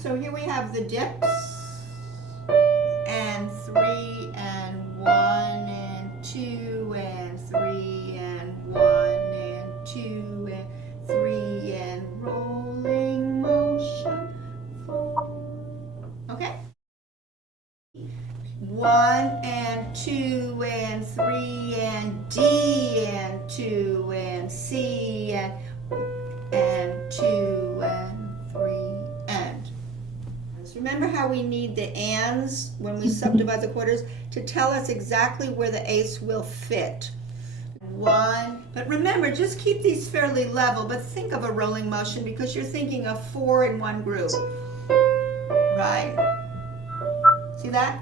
So here we have the dips, and 3 and 1 and 2 and 3 and 1 and 2 and 3 and rolling motion. Okay? 1 and 2 and 3 and D and 2 and C and 2 and 3 and. Remember how we need the ands when we subdivide the quarters to tell us exactly where the eighths will fit. 1, but remember, just keep these fairly level, but think of a rolling motion because you're thinking of 4 in one group, right? See that?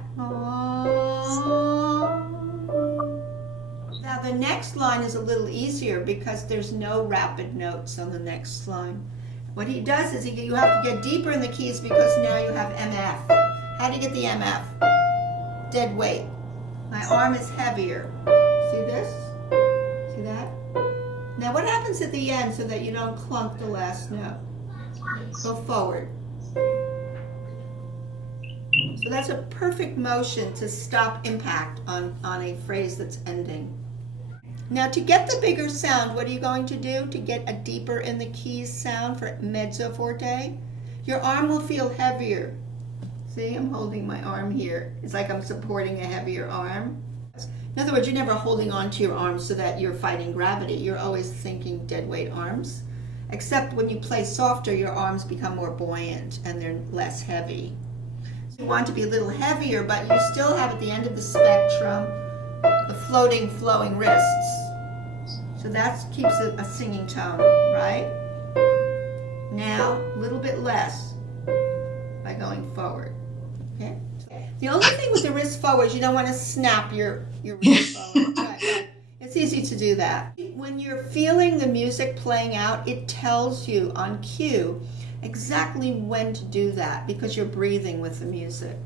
Now the next line is a little easier because there's no rapid notes on the next line. What he does is you have to get deeper in the keys because now you have MF. How do you get the MF? Dead weight. My arm is heavier. See this? See that? Now what happens at the end so that you don't clunk the last note? Go forward. So that's a perfect motion to stop impact on a phrase that's ending. Now to get the bigger sound, what are you going to do to get a deeper in the keys sound for mezzo forte? Your arm will feel heavier. See, I'm holding my arm here. It's like I'm supporting a heavier arm. In other words, you're never holding on to your arms so that you're fighting gravity. You're always thinking dead weight arms. Except when you play softer, your arms become more buoyant and they're less heavy. So you want to be a little heavier, but you still have at the end of the spectrum the floating, flowing wrists. So that keeps it a singing tone, right? Now, a little bit less by going forward. Okay? The only thing with the wrist forward is you don't want to snap your wrist forward. Right. It's easy to do that. When you're feeling the music playing out, it tells you on cue exactly when to do that because you're breathing with the music.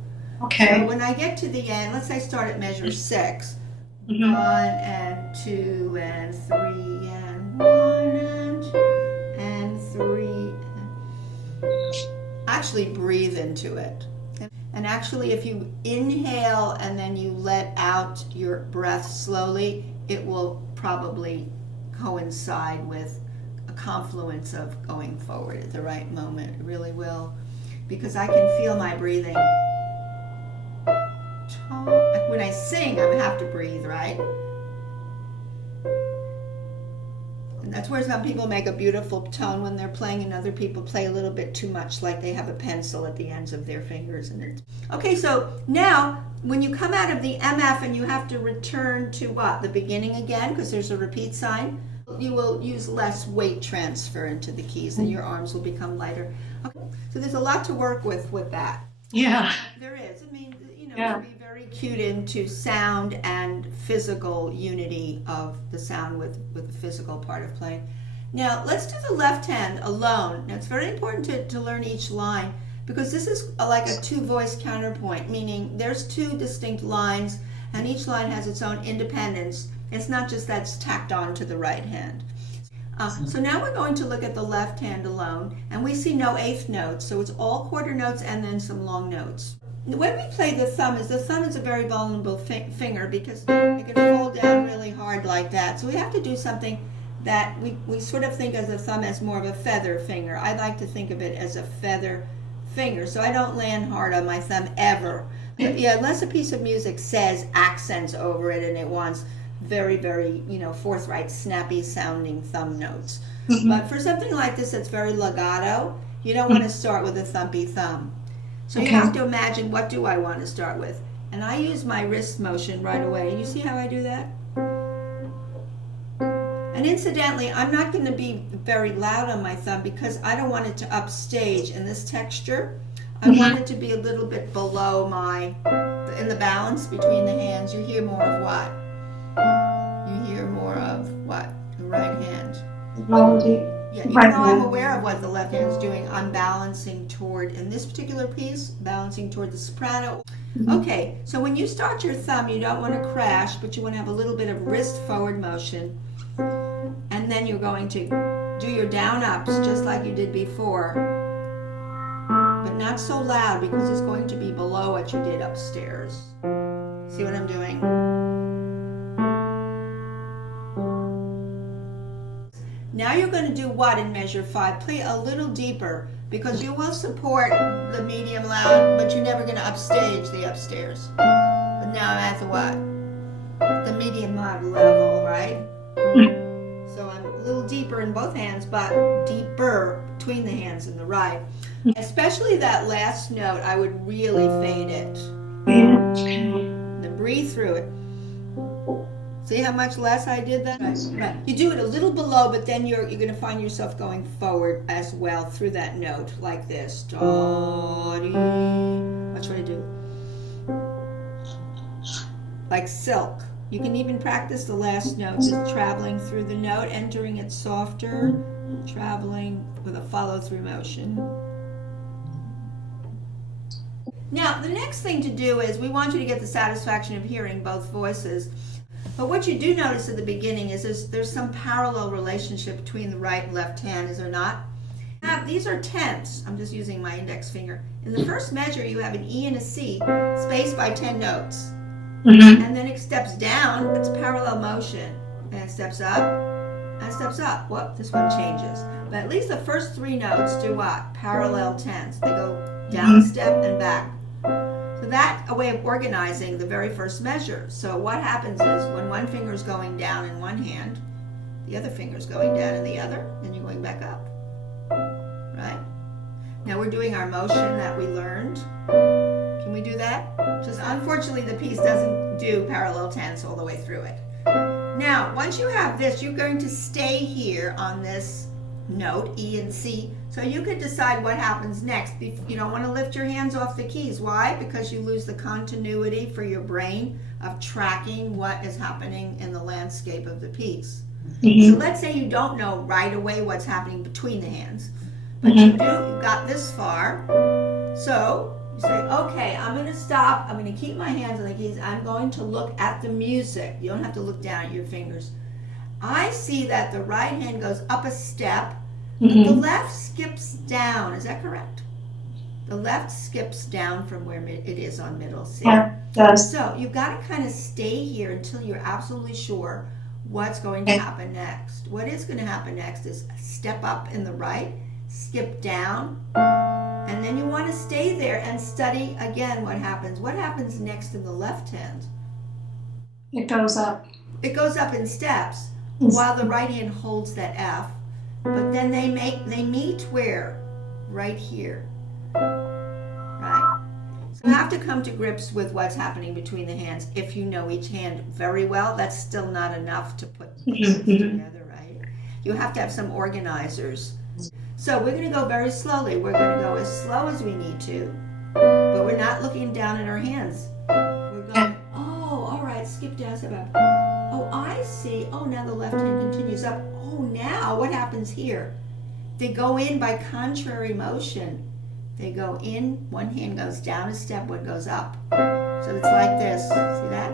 Okay. So when I get to the end, let's say I start at measure 6. 1 and 2 and 3 and 1 and 2 and 3. Actually breathe into it. And actually if you inhale and then you let out your breath slowly, it will probably coincide with a confluence of going forward at the right moment. It really will. Because I can feel my breathing. When I sing, I have to breathe, right? And that's where some people make a beautiful tone when they're playing and other people play a little bit too much, like they have a pencil at the ends of their fingers. Okay, so now when you come out of the MF and you have to return to what? The beginning again, because there's a repeat sign. You will use less weight transfer into the keys and your arms will become lighter. Okay, so there's a lot to work with that. Yeah. There is. I mean, to be very cued into sound and physical unity of the sound with the physical part of playing. Now, let's do the left hand alone. Now, it's very important to learn each line because this is like a two-voice counterpoint, meaning there's two distinct lines and each line has its own independence. It's not just that's tacked on to the right hand. So now we're going to look at the left hand alone, and we see no eighth notes, so it's all quarter notes and then some long notes. When we play the thumb is a very vulnerable finger because it can fold down really hard like that. So we have to do something that we sort of think of the thumb as more of a feather finger. I like to think of it as a feather finger, so I don't land hard on my thumb ever. But yeah, unless a piece of music says accents over it and it wants very, very, forthright, snappy sounding thumb notes. But for something like this that's very legato, you don't want to start with a thumpy thumb. So you have to imagine, what do I want to start with? And I use my wrist motion right away. You see how I do that? And incidentally, I'm not going to be very loud on my thumb because I don't want it to upstage in this texture. I want it to be a little bit below in the balance between the hands. You hear more of what? You hear more of what? The right hand. Melody. Yeah, even though I'm aware of what the left hand's doing, I'm balancing toward, in this particular piece, balancing toward the soprano. Okay, so when you start your thumb, you don't want to crash, but you want to have a little bit of wrist forward motion. And then you're going to do your down ups just like you did before. But not so loud because it's going to be below what you did upstairs. See what I'm doing? Now you're going to do what in measure 5? Play a little deeper because you will support the medium loud, but you're never going to upstage the upstairs. But now I'm at the what? The medium loud level, right? So I'm a little deeper in both hands, but deeper between the hands and the right. Especially that last note, I would really fade it. Then breathe through it. See how much less I did that? Right. You do it a little below, but then you're going to find yourself going forward as well through that note, like this. Da-dee. Watch what I do. Like silk. You can even practice the last note, just traveling through the note, entering it softer, traveling with a follow-through motion. Now, the next thing to do is we want you to get the satisfaction of hearing both voices. But what you do notice at the beginning is there's some parallel relationship between the right and left hand, is there not? Now, these are tenths. I'm just using my index finger. In the first measure, you have an E and a C spaced by 10 notes. And then it steps down, it's parallel motion. And it steps up, and it steps up. Whoop, this one changes. But at least the first 3 notes do what? Parallel tenths. They go down a step and back. So that's a way of organizing the very first measure. So what happens is when one finger is going down in one hand, the other finger is going down in the other, and you're going back up. Right? Now we're doing our motion that we learned. Can we do that? Just unfortunately the piece doesn't do parallel tenths all the way through it. Now, once you have this, you're going to stay here on this note, E and C, so you can decide what happens next. You don't want to lift your hands off the keys. Why? Because you lose the continuity for your brain of tracking what is happening in the landscape of the piece. So let's say you don't know right away what's happening between the hands, but you got this far. So you say, okay, I'm going to stop. I'm going to keep my hands on the keys. I'm going to look at the music. You don't have to look down at your fingers. I see that the right hand goes up a step, but the left skips down. Is that correct? The left skips down from where it is on middle C. Yeah, it does. So you've got to kind of stay here until you're absolutely sure what's going to happen next. What is going to happen next is step up in the right, skip down, and then you want to stay there and study again what happens. What happens next in the left hand? It goes up. It goes up in steps while the right hand holds that F, but then they meet where? Right here. Right? So you have to come to grips with what's happening between the hands. If you know each hand very well, that's still not enough to put together, right? You have to have some organizers. So we're going to go very slowly. We're going to go as slow as we need to, but we're not looking down at our hands. We're going, oh, all right, skip down, step up. Oh, I see. Oh, now the left hand continues up. Oh, now what happens here? They go in by contrary motion. They go in, one hand goes down a step, one goes up. So it's like this. See that?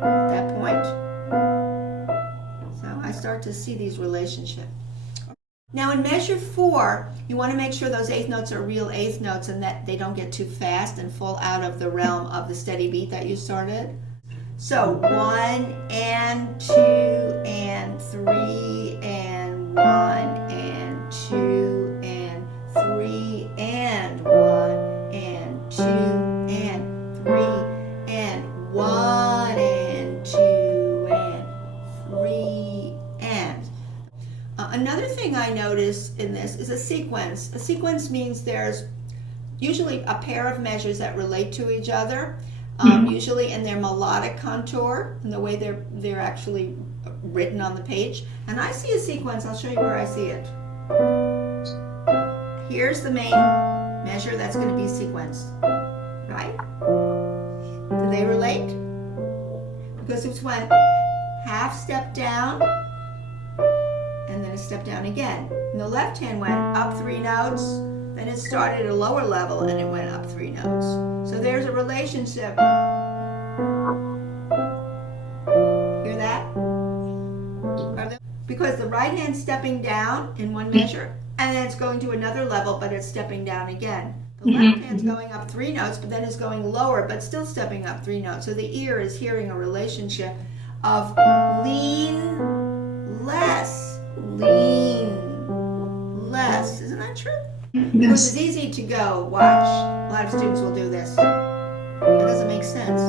That point. So I start to see these relationships. Now in measure 4, you want to make sure those eighth notes are real eighth notes and that they don't get too fast and fall out of the realm of the steady beat that you started. So 1 and 2 and 3 and 1 and 2 and 3 and 1 and 2 and 3 and 1 and 2 and 3 and. Another thing I notice in this is a sequence. A sequence means there's usually a pair of measures that relate to each other. Usually in their melodic contour and the way they're actually written on the page. And I see a sequence. I'll show you where I see it. Here's the main measure that's going to be sequenced, right? Do they relate? Because it went half step down and then a step down again. And the left hand went up 3 notes. Then it started at a lower level and it went up 3 notes. So there's a relationship. Hear that? because the right hand's stepping down in one measure, and then it's going to another level, but it's stepping down again. The left hand's going up 3 notes, but then it's going lower, but still stepping up 3 notes. So the ear is hearing a relationship of lean less. Isn't that true? Yes. It's easy to go. Watch. A lot of students will do this. That doesn't make sense.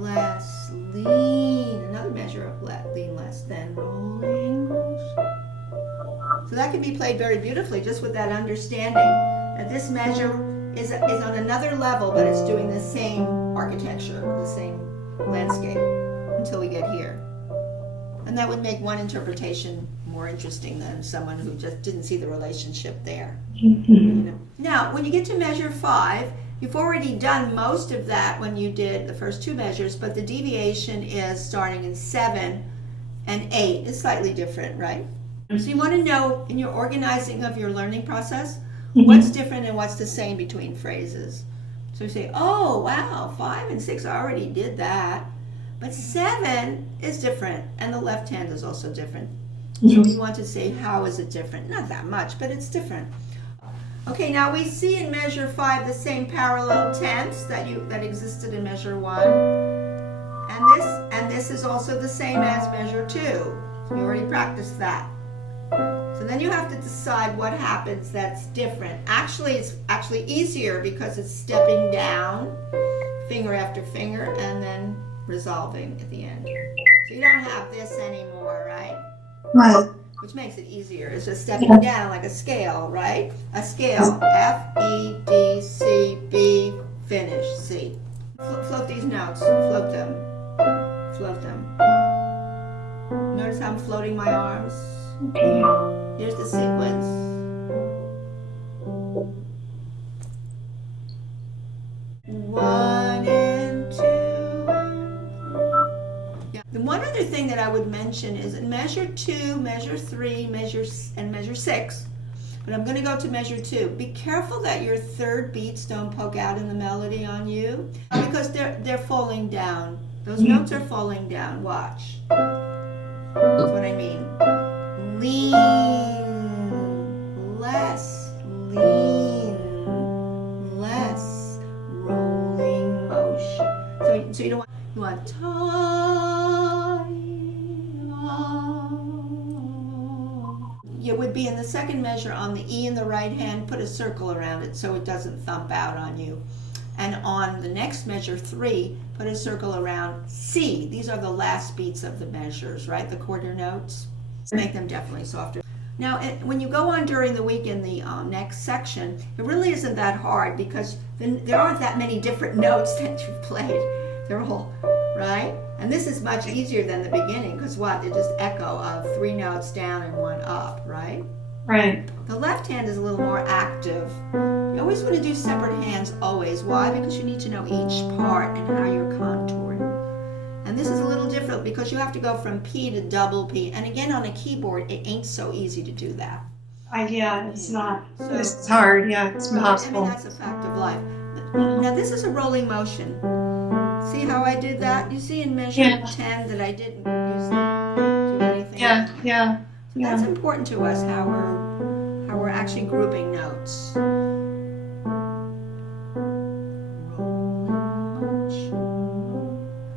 Less, lean. Another measure of lean less than rolling motion. So that can be played very beautifully just with that understanding that this measure is on another level, but it's doing the same architecture, the same landscape until we get here. And that would make one interpretation more interesting than someone who just didn't see the relationship there. Now, when you get to measure 5, you've already done most of that when you did the first 2 measures, but the deviation is starting in 7 and 8. It's slightly different, right? So you want to know in your organizing of your learning process, what's different and what's the same between phrases. So you say, oh, wow, 5 and 6, I already did that. But 7 is different, and the left hand is also different. So we want to say, how is it different? Not that much, but it's different. Okay, now we see in measure 5 the same parallel tense that existed in measure 1. And this is also the same as measure 2. So we already practiced that. So then you have to decide what happens that's different. Actually, it's actually easier because it's stepping down, finger after finger, and then resolving at the end. So you don't have this anymore, right? Right. Which makes it easier. It's just stepping down like a scale, right? A scale. F, E, D, C, B, finish, C. Float these notes. Float them. Float them. Notice how I'm floating my arms? Okay. Here's the sequence. 1 and 2 and 3. Yeah. The one other thing that I would mention is in measure 2, measure 3, and measure 6. But I'm going to go to measure 2. Be careful that your third beats don't poke out in the melody on you because they're falling down. Those notes are falling down. Watch. That's what I mean. Lean less, rolling motion. So you don't want, you want it would be in the second measure on the E in the right hand, put a circle around it so it doesn't thump out on you. And on the next measure 3, put a circle around C. These are the last beats of the measures, right? The quarter notes. Make them definitely softer. Now, when you go on during the week in the next section, it really isn't that hard because there aren't that many different notes that you've played. They're all, right? And this is much easier than the beginning because what? They just echo of 3 notes down and 1 up, right? Right. The left hand is a little more active. You always want to do separate hands, always. Why? Because you need to know each part and how you're contouring. And this is a little different because you have to go from P to double P. And again, on a keyboard, it ain't so easy to do that. Yeah, it's not. So, It's hard. Yeah, it's impossible. I mean, that's a fact of life. Now, this is a rolling motion. See how I did that? You see in measure 10 that I didn't do anything. Yeah. So that's important to us, how we're actually grouping notes.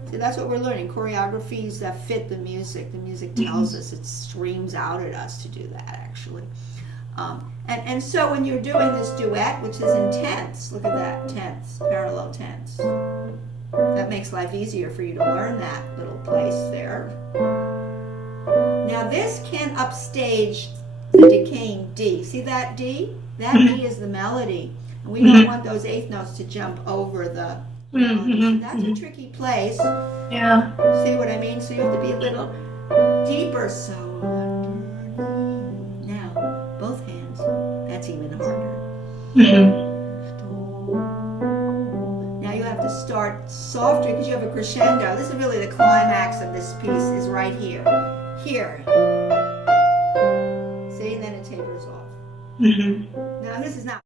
See, that's what we're learning. Choreographies that fit the music. The music tells us, it screams out at us to do that, actually. And so when you're doing this duet, which is intense, look at that, tense, parallel tense. That makes life easier for you to learn that little place there. Now this can upstage the decaying D. See that D? That D is the melody. And we don't want those 8th notes to jump over the melody. That's a tricky place. Yeah. See what I mean? So you have to be a little deeper. So now, both hands. That's even harder. Now you have to start softer because you have a crescendo. This is really the climax of this piece is right here. Here. See, and then it tapers off. Now this is not